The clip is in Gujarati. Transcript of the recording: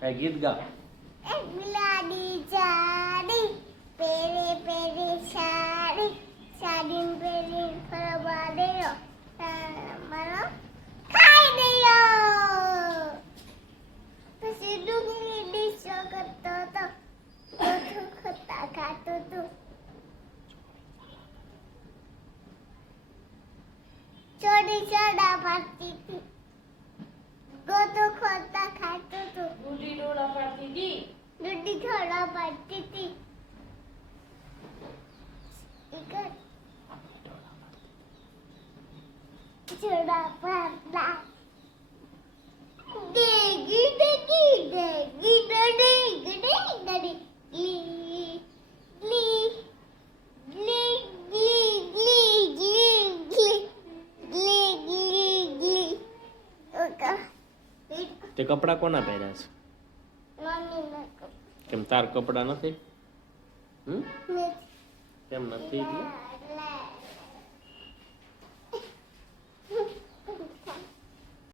કઈ ગીત ગા. એક બિલાડી જાડી પેરે પેરે સાડી સાડી પેરે ફરવા દેયો મારો ખાઈ દેયો પછી ડુંગળી ડીશો કરતો તો ઓછું ખતા ખાતો તો ચોરી ચોડા પાડતી હતી ગોતો ખોતા ખાતો તો ગુડી ડોળા પાડતી હતી. દૂધી થોડા પાડતી હતી छोड़ा पापा देगी देगी देगी देगी देगी ली ली ली ली ली ली ली ली ली ओका તે કપડા કોના પહેર્યા છે? મમ્મી ના કેમ તાર કપડા નથી? નથી કેમ નથી એટલે?